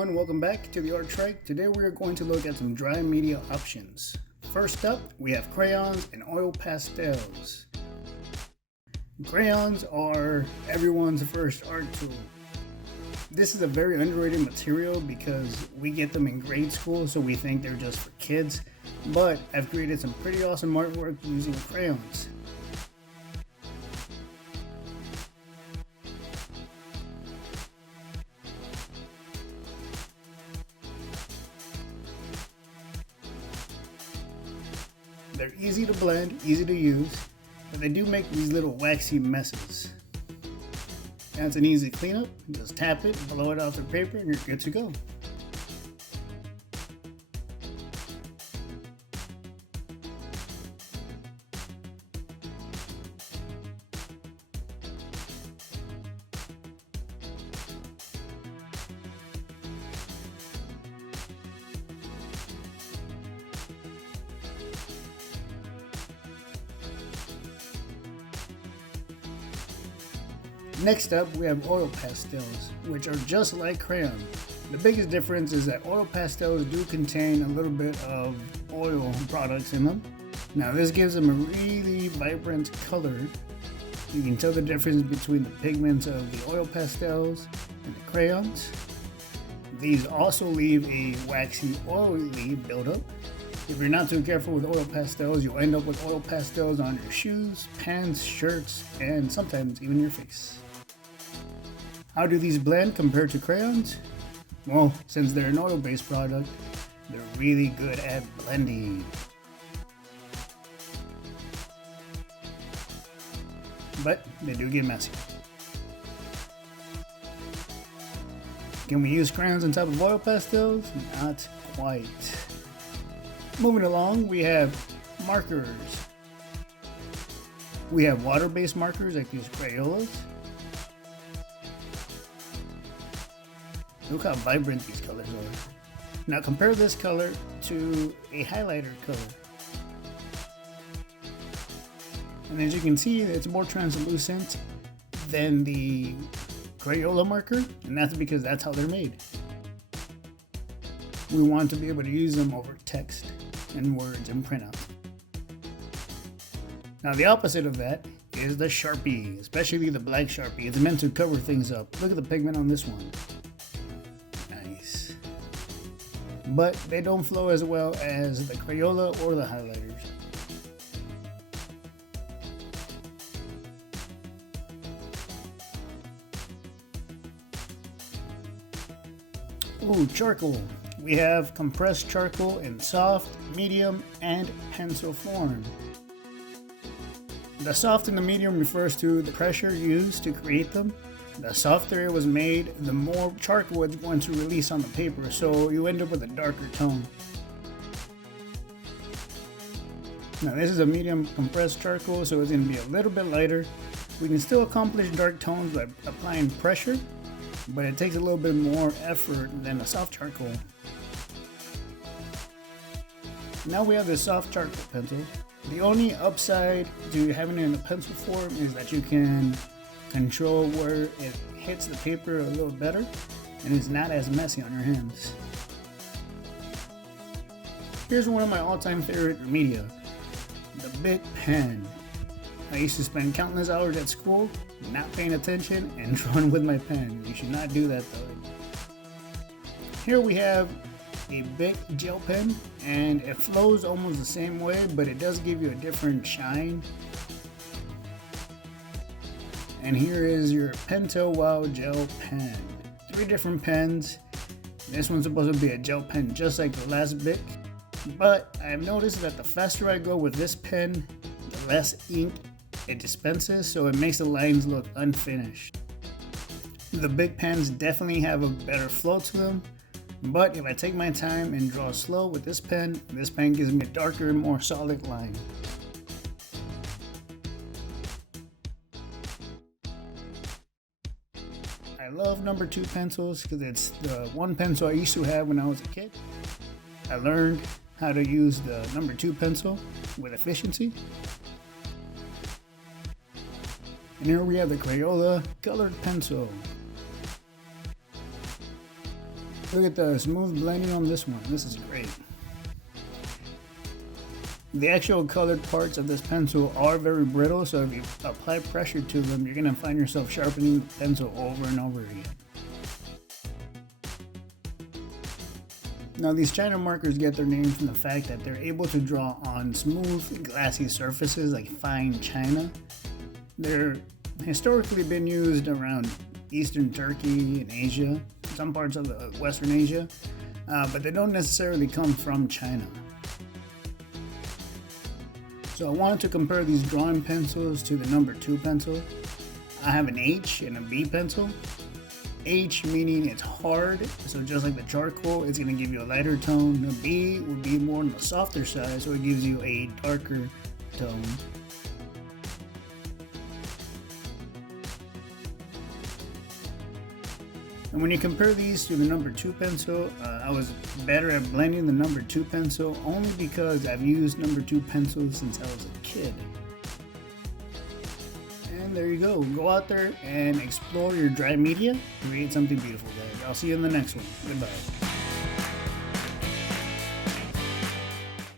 everyone, welcome back to the Art Trike. Today we are going to look at some dry media options. First up, we have crayons and oil pastels. Crayons are everyone's first art tool. This is a very underrated material because we get them in grade school, so we think they're just for kids, but I've created some pretty awesome artwork using crayons. They're easy to blend, easy to use, but they do make these little waxy messes. That's an easy cleanup. Just tap it, blow it off the paper, and you're good to go. Next up, we have oil pastels, which are just like crayon. The biggest difference is that oil pastels do contain a little bit of oil products in them. Now this gives them a really vibrant color. You can tell the difference between the pigments of the oil pastels and the crayons. These also leave a waxy, oily buildup. If you're not too careful with oil pastels, you'll end up with oil pastels on your shoes, pants, shirts, and sometimes even your face. How do these blend compared to crayons? Well, since they're an oil-based product, they're really good at blending. But they do get messy. Can we use crayons on top of oil pastels? Not quite. Moving along, we have markers. We have water-based markers like these Crayolas. Look how vibrant these colors are. Now compare this color to a highlighter color. And as you can see, it's more translucent than the Crayola marker, and that's because that's how they're made. We want to be able to use them over text and words and printout. Now the opposite of that is the Sharpie, especially the black Sharpie. It's meant to cover things up. Look at the pigment on this one. Nice. But they don't flow as well as the Crayola or the highlighters. Ooh, charcoal. We have compressed charcoal in soft, medium, and pencil form. The soft and the medium refers to the pressure used to create them. The softer it was made, the more charcoal it's going to release on the paper, so you end up with a darker tone. Now this is a medium compressed charcoal, so it's going to be a little bit lighter. We can still accomplish dark tones by applying pressure, but it takes a little bit more effort than a soft charcoal. Now we have the soft charcoal pencil. The only upside to having it in a pencil form is that you can control where it hits the paper a little better, and it's not as messy on your hands. Here's one of my all-time favorite media, the Bic pen. I used to spend countless hours at school not paying attention and drawing with my pen. You should not do that though. Here we have a Bic gel pen, and it flows almost the same way, but it does give you a different shine. And here is your Pentel Wow gel pen. 3 different pens. This one's supposed to be a gel pen just like the last Bic, but I have noticed that the faster I go with this pen, the less ink it dispenses, so it makes the lines look unfinished. The Bic pens definitely have a better flow to them, but if I take my time and draw slow with this pen gives me a darker, more solid line. I love number 2 pencils because it's the one pencil I used to have when I was a kid. I learned how to use the number 2 pencil with efficiency. And here we have the Crayola colored pencil. Look at the smooth blending on this one. This is great. The actual colored parts of this pencil are very brittle, so if you apply pressure to them, you're going to find yourself sharpening the pencil over and over again. Now, these China markers get their name from the fact that they're able to draw on smooth, glassy surfaces like fine china. They're historically been used around Eastern Turkey and Asia, some parts of Western Asia, but they don't necessarily come from China. So I wanted to compare these drawing pencils to the number 2 pencil. I have an H and a B pencil. H meaning it's hard, so just like the charcoal, it's going to give you a lighter tone. The B would be more on the softer side, so it gives you a darker tone. And when you compare these to the number 2 pencil, I was better at blending the number 2 pencil only because I've used number 2 pencils since I was a kid. And there you go. Go out there and explore your dry media. Create something beautiful, guys. I'll see you in the next one. Goodbye.